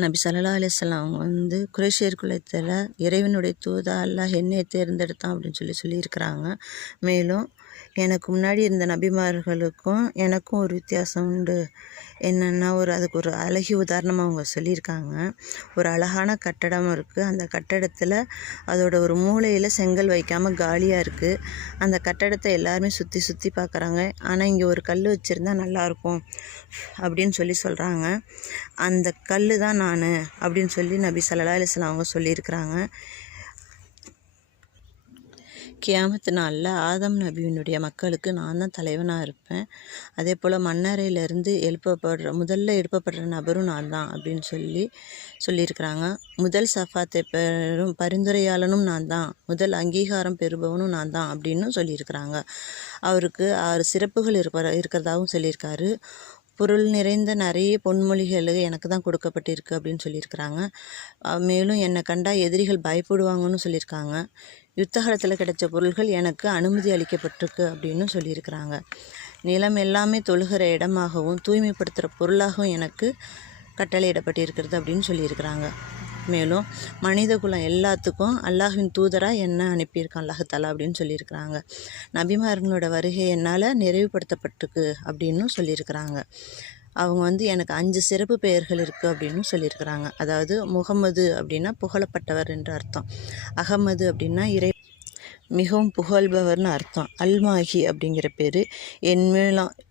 நபி ஸல்லல்லாஹு அலைஹி வஸல்லம் அவங்க வந்து குறைஷியர் குலத்தில் இறைவனுடைய தூதா அல்லாஹ் என்னை தேர்ந்தெடுத்தான் அப்படின்னு சொல்லியிருக்கிறாங்க. மேலும் எனக்கு முன்னாடி இருந்த நபிமார்களுக்கும் எனக்கும் ஒரு வித்தியாசம் உண்டு. என்னென்னா அதுக்கு ஒரு அழகிய உதாரணமாக அவங்க சொல்லியிருக்காங்க. ஒரு அழகான கட்டடம் இருக்குது. அந்த கட்டடத்தில் அதோட ஒரு மூலையில் செங்கல் வைக்காமல் காலியாக இருக்குது. அந்த கட்டடத்தை எல்லாருமே சுற்றி சுற்றி பார்க்குறாங்க. ஆனால் இங்கே ஒரு கல் வச்சுருந்தா நல்லாயிருக்கும் அப்படின்னு சொல்கிறாங்க. அந்த கல் தான் நான் அப்படின்னு சொல்லி நபி ஸல்லல்லாஹு அலைஹி வஸல்லம் அவங்க சொல்லியிருக்கிறாங்க. கியாமத்து நாளில் ஆதம் நபியினுடைய மக்களுக்கு நான் தான் தலைவனாக இருப்பேன். அதே போல் மண்ணறையிலேருந்து முதல்ல எழுப்பப்படுற நபரும் நான் தான் அப்படின்னு சொல்லியிருக்கிறாங்க. முதல் சஃபாத்தை பெறும் பரிந்துரையாளனும் நான் தான், முதல் அங்கீகாரம் பெறுபவனும் நான் தான் அப்படின்னு சொல்லியிருக்கிறாங்க. அவருக்கு 6 சிறப்புகள் இருக்கிறதாகவும் சொல்லியிருக்காரு. பொருள் நிறைந்த நிறைய பொன்மொழிகள் எனக்கு தான் கொடுக்கப்பட்டிருக்கு அப்படின்னு சொல்லியிருக்கிறாங்க. மேலும் என்னை கண்டா எதிரிகள் பயப்படுவாங்கன்னு சொல்லியிருக்காங்க. யுத்த காலத்தில் கிடைச்ச பொருள்கள் எனக்கு அனுமதி அளிக்கப்பட்டிருக்கு அப்படின்னு சொல்லியிருக்கிறாங்க. நிலம் எல்லாமே தொழுகிற இடமாகவும் தூய்மைப்படுத்துகிற பொருளாகவும் எனக்கு கட்டளையிடப்பட்டிருக்கிறது அப்படின்னு சொல்லியிருக்கிறாங்க. மேலும் மனித குலம் எல்லாத்துக்கும் அல்லாஹ்வின் தூதராக என்ன அனுப்பியிருக்கான் அல்லாஹ் தஆலா அப்படின்னு சொல்லியிருக்கிறாங்க. நபிமார்களோட வருகை என்னால் நிறைவுபடுத்தப்பட்டிருக்கு அப்படின்னு சொல்லியிருக்கிறாங்க. அவங்க எனக்கு 5 சிறப்பு பெயர்கள் இருக்குது அப்படின்னு சொல்லியிருக்கிறாங்க. அதாவது முகம்மது அப்படின்னா புகழப்பட்டவர் என்று அர்த்தம். அகமது அப்படின்னா மிகவும் புகழ்பவர்னு அர்த்தம். அல்மாஹி அப்படிங்கிற பேர்.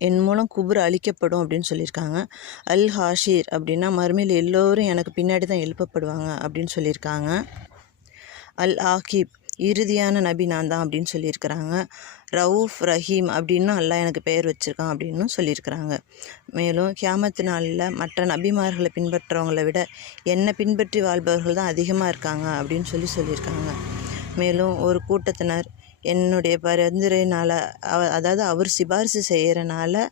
என் மூலம் குபுர் அழிக்கப்படும் அப்படின்னு சொல்லியிருக்காங்க. அல் ஹாஷிர் அப்படின்னா மறுமையில் எல்லோரும் எனக்கு பின்னாடி தான் எழுப்பப்படுவாங்க அப்படின்னு சொல்லியிருக்காங்க. அல் ஆகிப் இறுதியான நபி நான் தான் அப்படின்னு சொல்லியிருக்கிறாங்க. ரவுஃப் ரஹீம் அப்படின்னு அல்லாஹ் எனக்கு பெயர் வச்சுருக்கான் அப்படின்னு சொல்லியிருக்கிறாங்க. மேலும் கியாமத்து நாளில் மற்ற நபிமார்களை பின்பற்றுறவங்களை விட என்னை பின்பற்றி வாழ்பவர்கள் தான் அதிகமாக இருக்காங்க அப்படின்னு சொல்லியிருக்காங்க. மேலும் ஒரு கூட்டத்தினர் என்னுடைய பரிந்துரையினால் அதாவது அவர் சிபாரிசு செய்கிறனால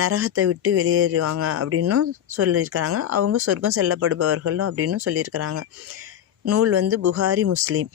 நரகத்தை விட்டு வெளியேறுவாங்க அப்படின்னும் சொல்லியிருக்கிறாங்க. அவங்க சொர்க்கம் செல்லப்படுபவர்களும் அப்படின்னு சொல்லியிருக்கிறாங்க. நூல் புகாரி, முஸ்லீம்.